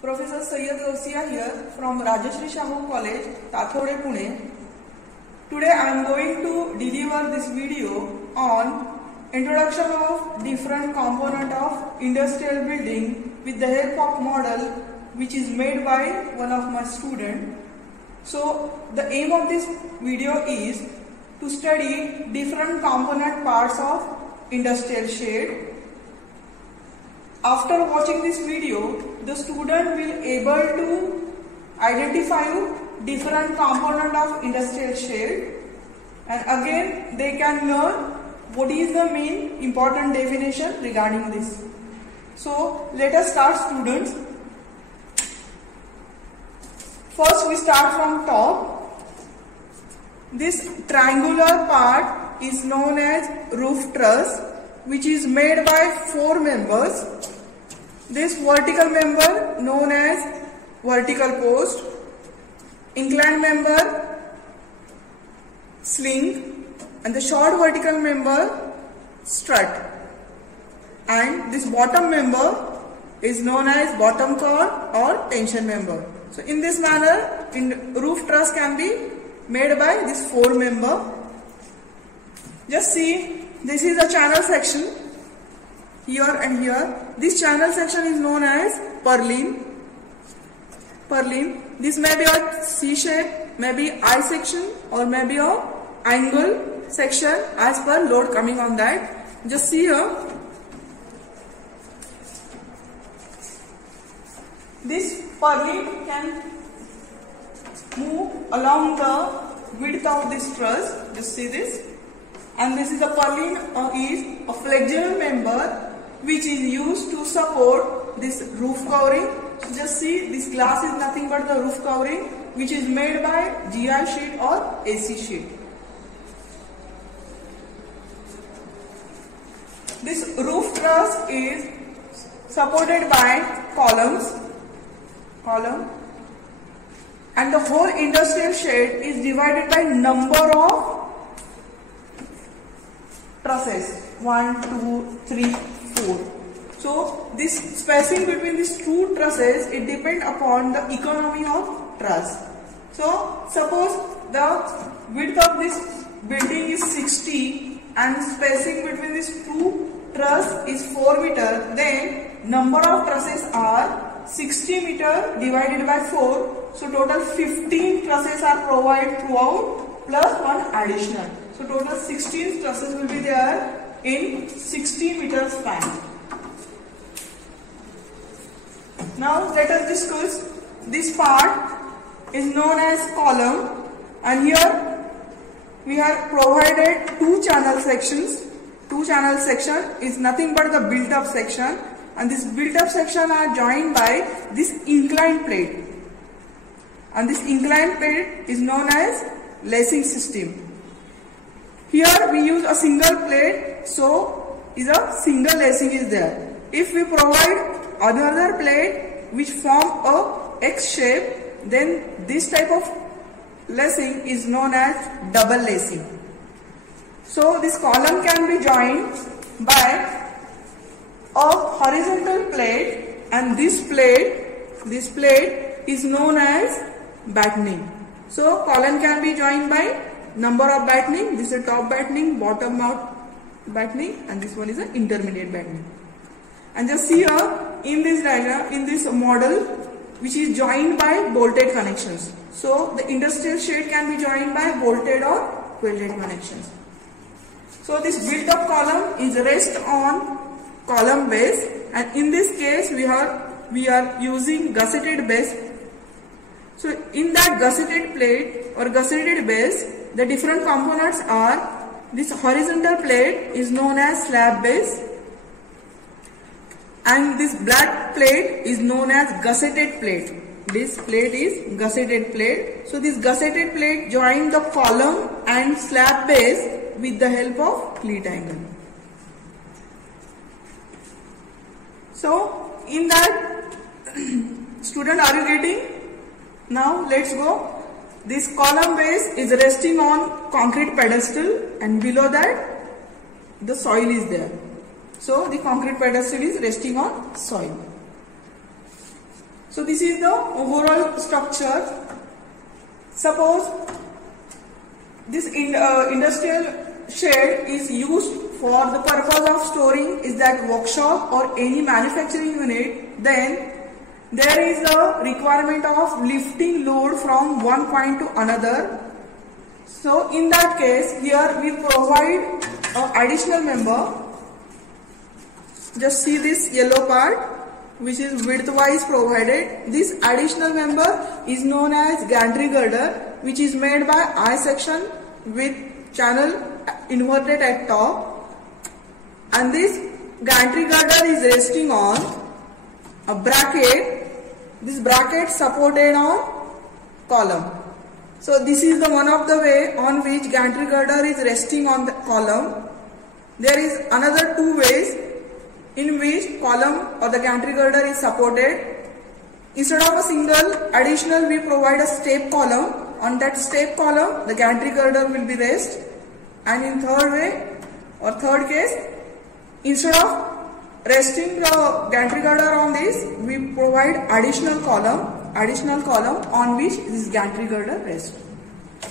Professor Sayyid Gausia here from Rajeshri Shahu College, Tathode, Pune. Today I am going to deliver this video on introduction of different component of industrial building with the help of model which is made by one of my student. So the aim of this video is to study different component parts of industrial shed. After watching this video, the student will able to identify different component of industrial shed, and again they can learn what is the main important definition regarding this. So let us start, students. First we start from top. This triangular part is known as roof truss, which is made by 4 members. This vertical member known as vertical post, inclined member sling, and the short vertical member strut, and this bottom member is known as bottom cord or tension member. So in this manner, roof truss can be made by this 4 member. Just see, this is the channel section here and here. This channel section is known as purlin. This may be a C shape, maybe I section, or maybe a angle section as per load coming on that. Just see here. This purlin can move along the width of this truss. Just see this. And this is the purlin is a flexural member which is used to support this roof covering. So just see, this glass is nothing but the roof covering which is made by GI sheet or AC sheet. This roof truss is supported by columns, and the whole industrial shed is divided by number of trusses, 1, 2, 3, 4. So this spacing between these 2 trusses, it depends upon the economy of truss. So suppose the width of this building is 60 and spacing between these 2 truss is 4 meter, then number of trusses are 60 meter divided by 4. So total 15 trusses are provided throughout plus 1 additional. So total 16 trusses will be there in 60 meter span. Now let us discuss this part is known as column, and here we have provided 2 channel sections. 2 channel section is nothing but the built up section, and this built up section are joined by this inclined plate, and this inclined plate is known as lacing system. Here we use a single plate, so is a single lacing is there. If we provide another plate which form a X shape, then this type of lacing is known as double lacing. So this column can be joined by a horizontal plate, and this plate is known as battening. So column can be joined by number of battening. This is a top battening, bottom out battening, and this one is an intermediate battening. And just see here in this diagram, in this model, which is joined by bolted connections. So the industrial shed can be joined by bolted or welded connections. So this built up column is rest on column base, and in this case we are using gusseted base. So in that gusseted plate or gusseted base, the different components are, this horizontal plate is known as slab base, and this black plate is known as gusseted plate. This plate is gusseted plate. So this gusseted plate join the column and slab base with the help of cleat angle. So in that, student, are you getting? Now let's go. This column base is resting on concrete pedestal, and below that the soil is there. So the concrete pedestal is resting on soil. So this is the overall structure. Suppose this industrial shed is used for the purpose of storing is that workshop or any manufacturing unit, then there is a requirement of lifting load from one point to another. So in that case, here we provide an additional member. Just see this yellow part which is width-wise provided. This additional member is known as gantry girder, which is made by I section with channel inverted at top, and this gantry girder is resting on a bracket. This bracket supported on column. So this is the one of the way on which gantry girder is resting on the column. There is another two ways in which column or the gantry girder is supported. Instead of a single additional, we provide a step column. On that step column, the gantry girder will be raised. And in third way or third case, instead of resting the gantry girder on this, we provide additional column on which this gantry girder rests.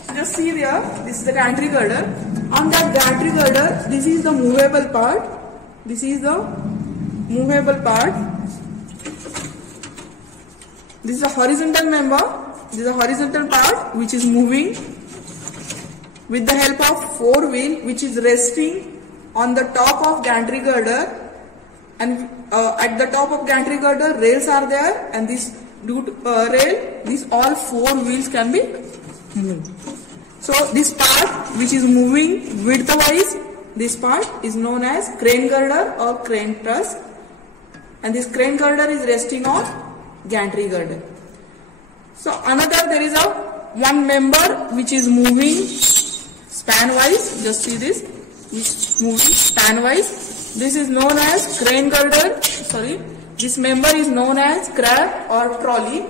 So just see there, this is the gantry girder. On that gantry girder, this is the movable part. This is the movable part. This is a horizontal member. This is a horizontal part which is moving with the help of four wheel, which is resting on the top of gantry girder. And at the top of gantry girder, rails are there, and this rail, these all four wheels can be moved. So this part which is moving width-wise, this part is known as crane girder or crane truss, and this crane girder is resting on gantry girder. So another, there is a one member which is moving span-wise. Just see this, is moving span-wise. This is known as crane girder. This member is known as crab or trolley,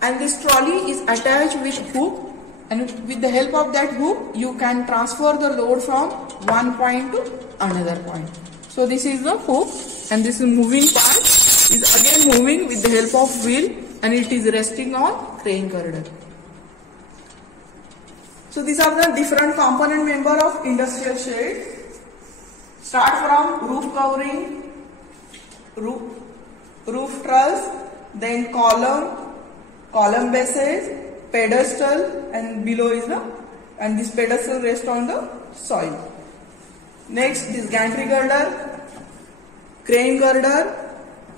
and this trolley is attached with hook, and with the help of that hook you can transfer the load from one point to another point. So this is the hook, and this moving part is again moving with the help of wheel, and it is resting on crane girder. So these are the different component member of industrial shed. Start from roof covering, roof truss, then column bases, pedestal, and below is and this pedestal rests on the soil. Next is gantry girder, crane girder,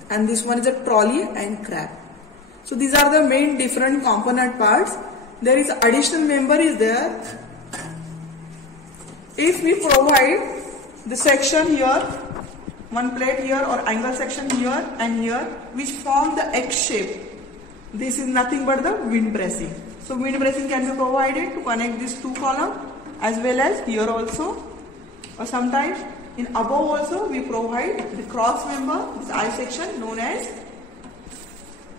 and this one is a trolley and crab. So these are the main different component parts. There is additional member is there. If we provide the section here, one plate here or angle section here and here, which form the X shape, this is nothing but the wind bracing. So wind bracing can be provided to connect these two columns as well as here also, or sometimes in above also we provide the cross member, this I section known as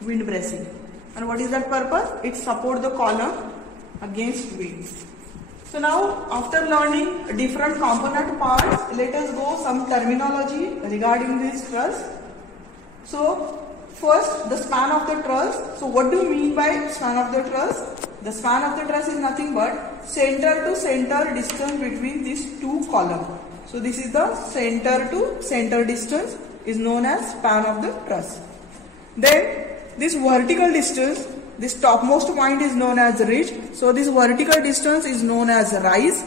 wind bracing. And what is that purpose? It supports the column against wind. So now, after learning different component parts, let us go some terminology regarding this truss. So first, the span of the truss. So what do you mean by span of the truss? The span of the truss is nothing but center to center distance between these two columns. So this is the center to center distance is known as span of the truss. Then this vertical distance, this topmost point is known as ridge. So this vertical distance is known as rise.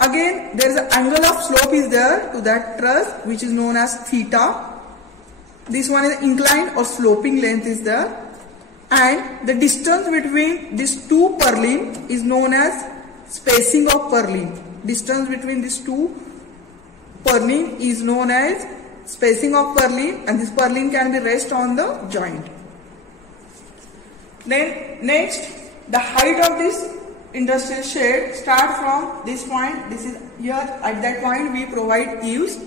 Again, there is an angle of slope is there to that truss, which is known as theta. This one is inclined or sloping length is there. And the distance between these two purlin is known as spacing of purlin. Distance between these two purlin is known as spacing of purlin, and this purlin can be rest on the joint. Then next, the height of this industrial shed start from this point. This is here, at that point we provide eaves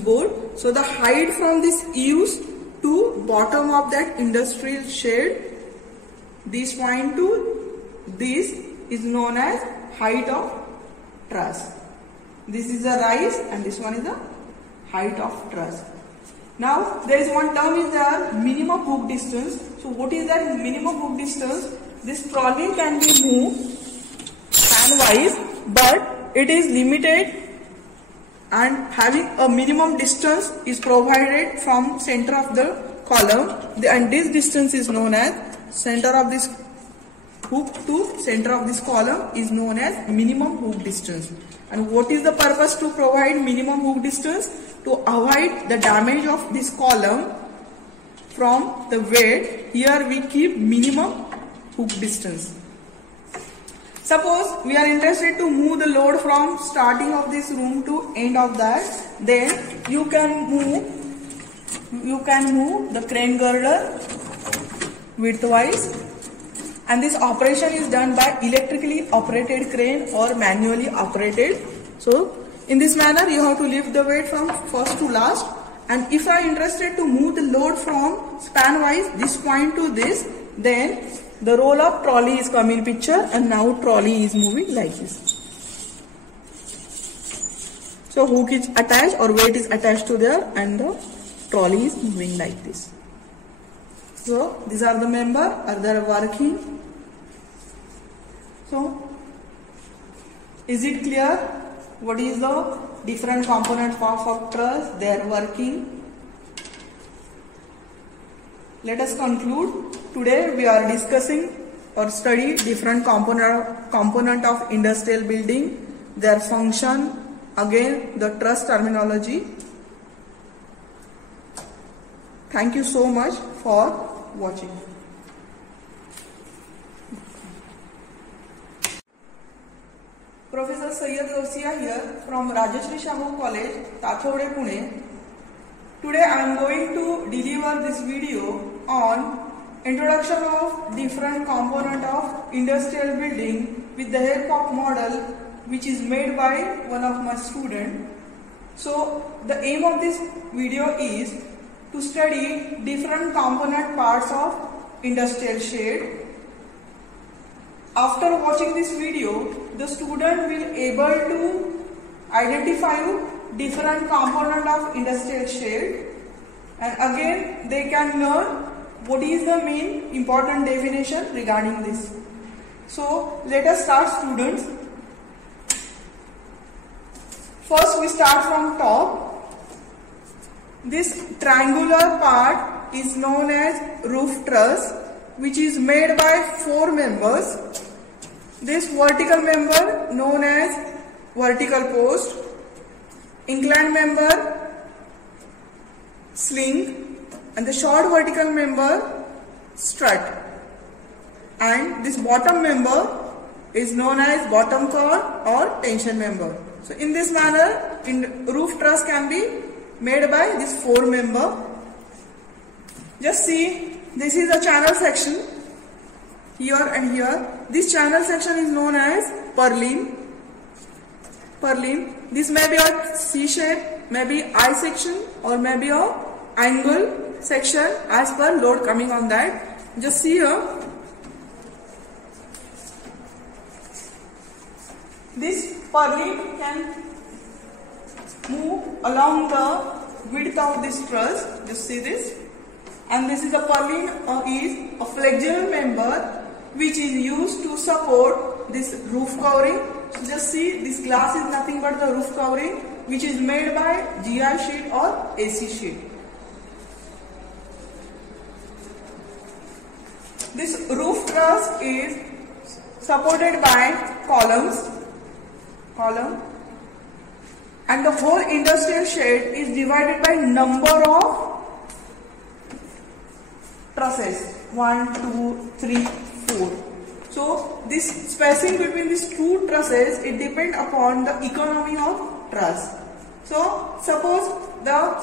board. So the height from this eaves to bottom of that industrial shed, this point to this is known as height of truss. This is the rise and this one is the height of truss. Now there is one term is there, minimum hook distance. So what is that minimum hook distance? This trolley can be moved span wise, but it is limited and having a minimum distance is provided from center of the column, and this distance is known as center of this hook to center of this column is known as minimum hook distance. And what is the purpose to provide minimum hook distance? To avoid the damage of this column from the weight. Here we keep minimum hook distance. Suppose we are interested to move the load from starting of this room to end of that, then you can move the crane girder widthwise, and this operation is done by electrically operated crane or manually operated. So in this manner you have to lift the weight from first to last, and if I am interested to move the load from span wise this point to this, then the roll up trolley is coming in picture, and now trolley is moving like this. So hook is attached or weight is attached to there, and the trolley is moving like this. So these are the member, are they working? So is it clear what is the different component parts of truss? They are working. Let us conclude. Today we are discussing or study different component of industrial building, their function, again the truss terminology. Thank you so much for watching. Professor Sayyad Gausia here from Rajeshri Shahu College, Tathode, Pune. Today I am going to deliver this video on introduction of different component of industrial building with the help of model which is made by one of my student. So the aim of this video is to study different component parts of industrial shed. After watching this video, the student will able to identify different component of industrial shed, and again they can learn what is the main important definition regarding this. So let us start, students. First we start from top. This triangular part is known as roof truss, which is made by 4 members. This vertical member known as vertical post, inclined member sling, and the short vertical member strut, and this bottom member is known as bottom cord or tension member. So in this manner, roof truss can be made by this 4 member. Just see, this is a channel section here and here. This channel section is known as purlin. This may be a C shape, maybe I section, or maybe a angle section as per load coming on that. Just see here, this purlin can move along the width of this truss. Just see this, and this is a purlin is a flexural member which is used to support this roof covering. So just see, this glass is nothing but the roof covering which is made by GI sheet or AC sheet. This roof truss is supported by column, and the whole industrial shed is divided by number of trusses, 1, 2, 3, 4. So this spacing between these 2 trusses, it depends upon the economy of truss. So suppose the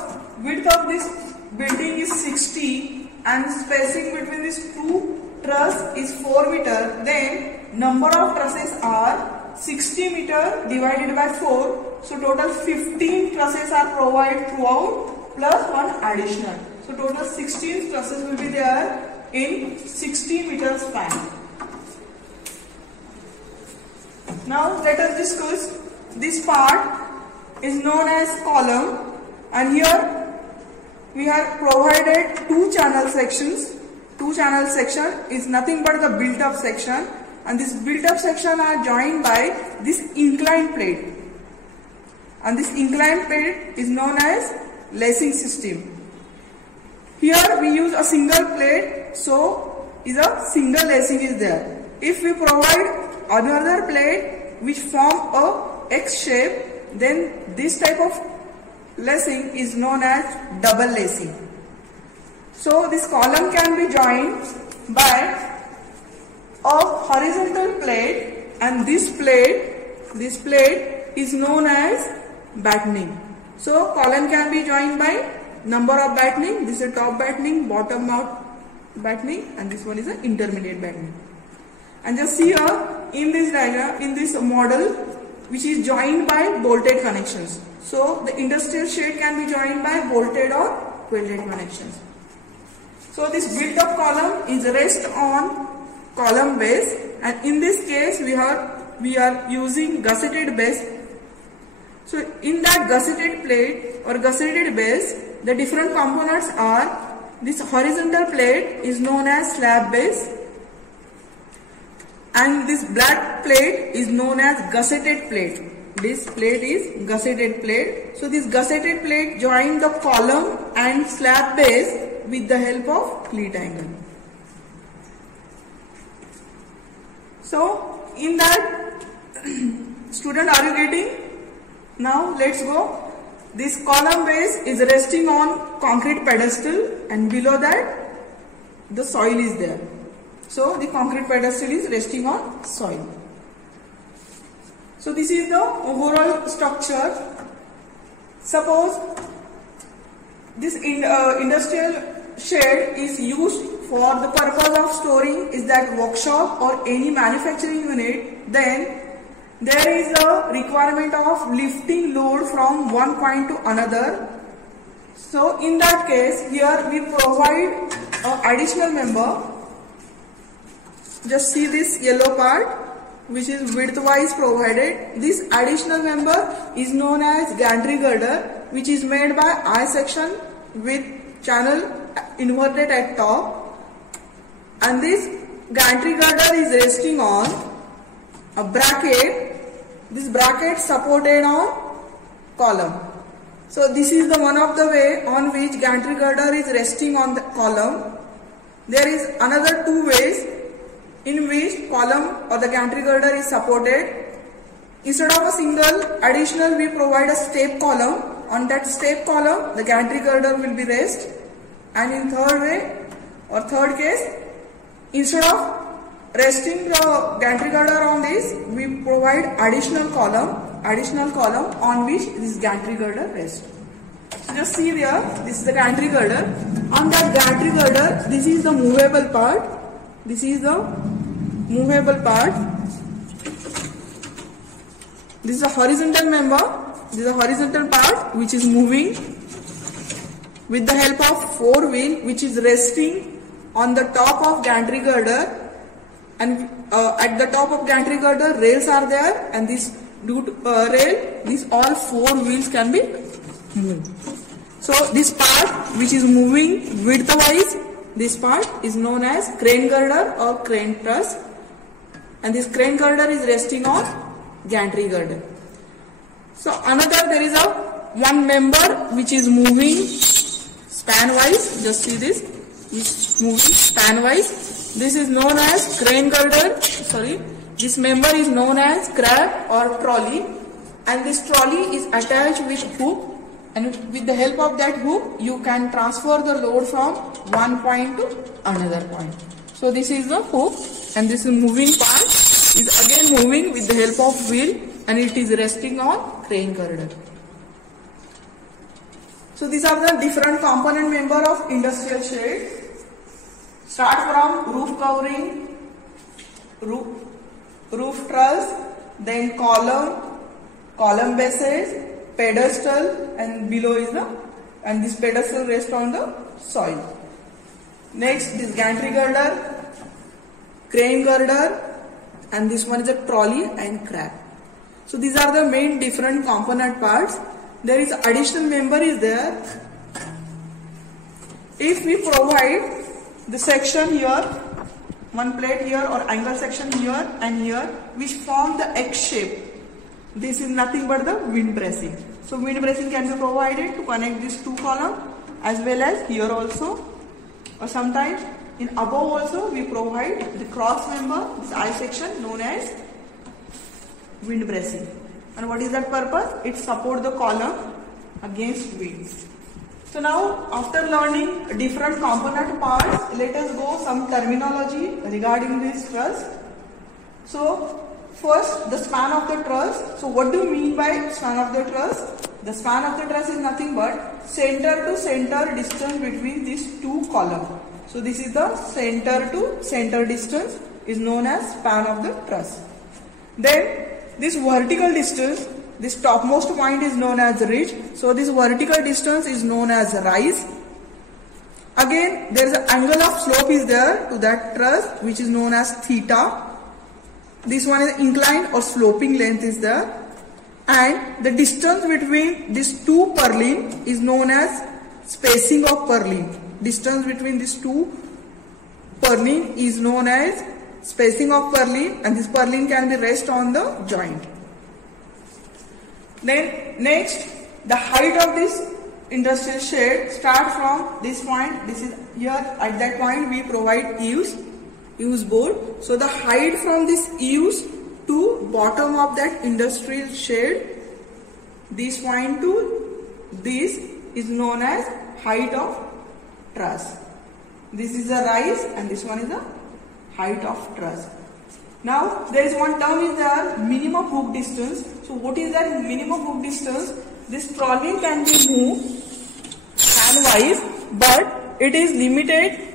width of this building is 60 and spacing between these 2 truss is 4 meter, then number of trusses are 60 meter divided by 4. So total 15 trusses are provided throughout plus 1 additional. So total 16 trusses will be there in 60 meter span. Now let us discuss, this part is known as column, and here we have provided two channel sections. Two channel section is nothing but the built-up section, and this built-up section are joined by this inclined plate, and this inclined plate is known as lacing system. Here we use a single plate, so is a single lacing is there. If we provide another plate which form a X shape, then this type of lacing is known as double lacing. So this column can be joined by a horizontal plate, and this plate is known as battening. So column can be joined by number of battening. This is a top battening, bottom out battening, and this one is an intermediate battening. And just see here in this diagram, in this model, which is joined by bolted connections. So the industrial shade can be joined by bolted or welded connections. So this built-up column is rest on column base, and in this case we are using gusseted base. So in that gusseted plate or gusseted base, the different components are: this horizontal plate is known as slab base, and this black plate is known as gusseted plate. This plate is gusseted plate. So this gusseted plate join the column and slab base with the help of cleat angle. So in that, student, are you getting? Now let's go. This column base is resting on concrete pedestal, and below that the soil is there. So the concrete pedestal is resting on soil. So this is the overall structure. Suppose this industrial shed is used for the purpose of storing is that workshop or any manufacturing unit, then there is a requirement of lifting load from one point to another. So in that case, here we provide an additional member. Just see this yellow part, which is width-wise provided. This additional member is known as gantry girder, which is made by I section with channel inverted at top, and this gantry girder is resting on a bracket. This bracket supported on column. So this is the one of the way on which gantry girder is resting on the column. There is another two ways in which column or the gantry girder is supported. Instead of a single additional, we provide a step column. On that step column, the gantry girder will be raised. And in third way or third case, instead of resting the gantry girder on this, we provide additional column on which this gantry girder rests. So just see there, this is the gantry girder. On that gantry girder, this is the movable part. This is the movable part. This is a horizontal member. This is a horizontal part which is moving with the help of four wheel, which is resting on the top of gantry girder. And at the top of gantry girder, rails are there, and this rail, these all four wheels can be moved. So this part which is moving width-wise, this part is known as crane girder or crane truss, and this crane girder is resting on gantry girder. So another, there is a one member which is moving span-wise. Just see this, is moving span-wise. This is known as crane girder. This member is known as crab or trolley, and this trolley is attached with hook, and with the help of that hook you can transfer the load from one point to another point. So this is the hook, and this moving part is again moving with the help of wheel, and it is resting on crane girder. So these are the different component member of industrial shed. Start from roof covering, roof truss, then column bases, pedestal, and below is and this pedestal rests on the soil. Next, this gantry girder, crane girder, and this one is a trolley and crab. So these are the main different component parts. There is additional member is there. if we provide the section here, one plate here or angle section here and here, which form the X shape, this is nothing but the wind bracing. So wind bracing can be provided to connect these two columns as well as here also, or sometimes in above also we provide the cross member, this I section known as wind bracing. And what is that purpose? It supports the column against winds. So now after learning different component parts, let us go some terminology regarding this truss. So first, the span of the truss. So what do you mean by span of the truss? The span of the truss is nothing but center to center distance between these two columns. So this is the center to center distance is known as span of the truss. Then this vertical distance, this topmost point is known as ridge. So this vertical distance is known as rise. Again, there is an angle of slope is there to that truss which is known as theta. This one is inclined or sloping length is there. And the distance between these two purlin is known as spacing of purlin. Distance between these two purlin is known as spacing of purlin, and this purlin can be rest on the joint. Then next, the height of this industrial shed start from this point. This is here, at that point we provide eaves board. So the height from this eaves to bottom of that industrial shed, this point to this is known as height of truss. This is the rise and this one is the height of truss. Now there is one term is there, minimum hook distance. So what is that minimum hook distance? This trolley can be moved handwise, but it is limited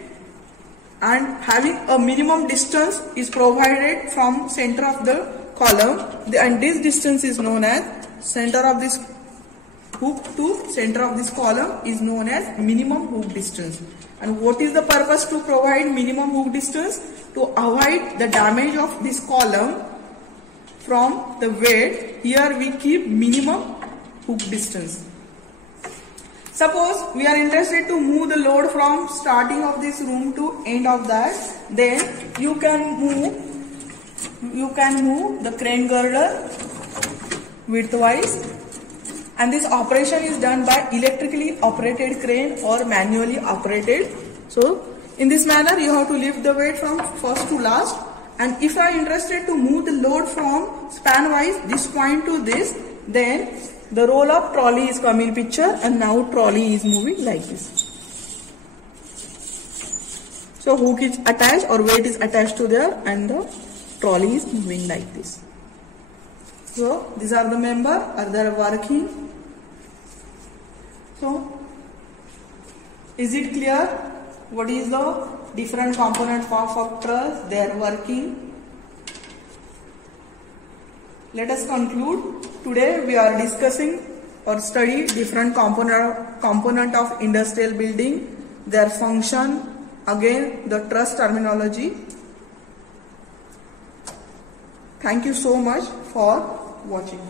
and having a minimum distance is provided from center of the column, and this distance is known as center of this hook to center of this column is known as minimum hook distance. And what is the purpose to provide minimum hook distance? To avoid the damage of this column from the weight. Here we keep minimum hook distance. Suppose we are interested to move the load from starting of this room to end of that, then you can move the crane girder widthwise, and this operation is done by electrically operated crane or manually operated. So in this manner you have to lift the weight from first to last, and if I am interested to move the load from span wise this point to this, then the roll of trolley is coming in picture, and now trolley is moving like this. So hook is attached or weight is attached to there, and the trolley is moving like this. So these are the member, are they working? So is it clear what is the different component parts of truss? They are working. Let us conclude. Today we are discussing or study different component of industrial building, their function, again the truss terminology. Thank you so much for watching.